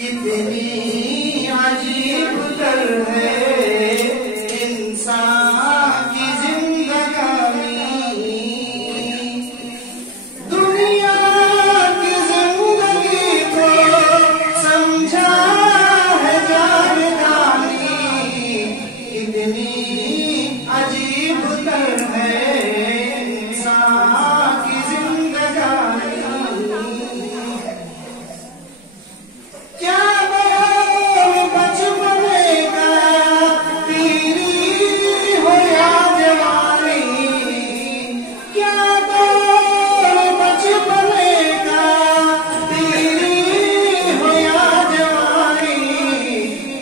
कितनी अजीब दर है इंसान की जिंदगानी। दुनिया की जिंदगी को समझा है जारदानी। कितनी अजीब दर है इंसान की जिंदगानी। क्या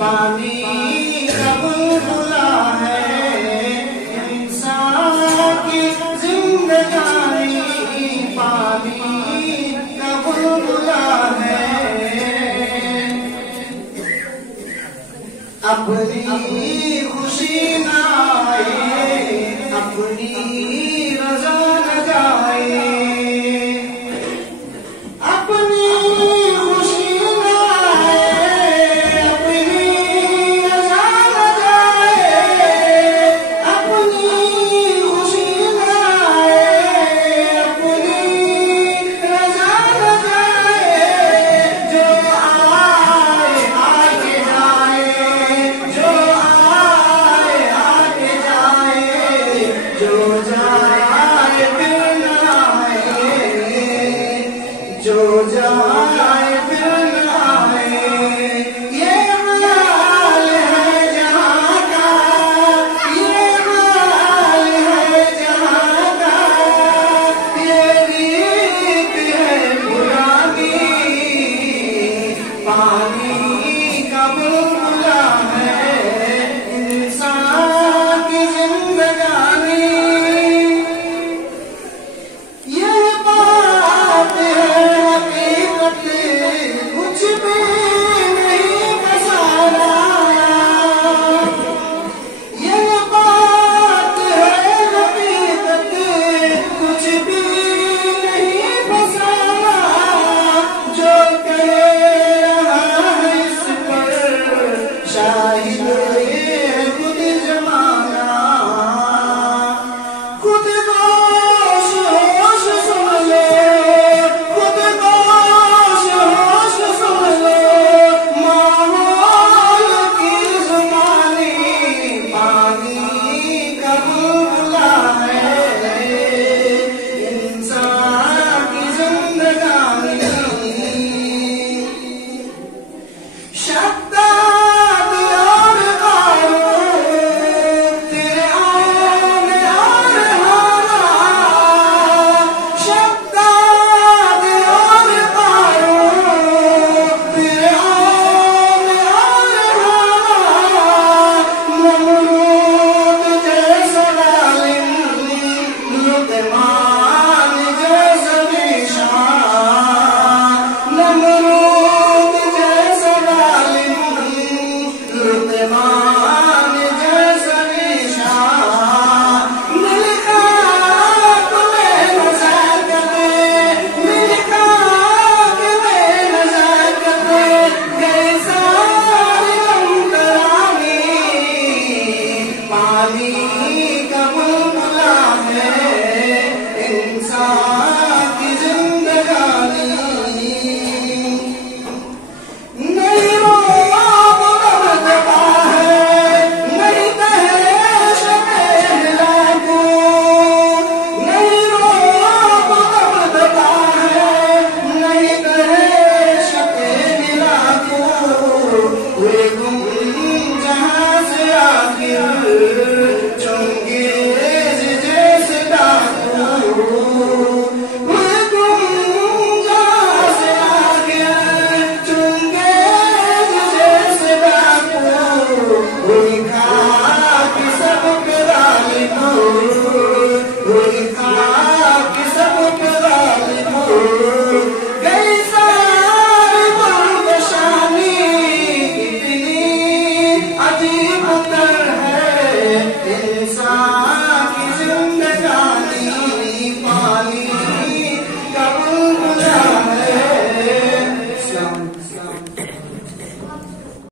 पानी कब बुला है इंसान की जिंदगानी। पानी कब बुला है अपनी खुशी ना आए अपनी रजा न जाए। जो जाए फिर न आए ये हाल है जहाँ का। ये हाल है जहाँ का। ये रीत है पुरानी। पानी कब बुला है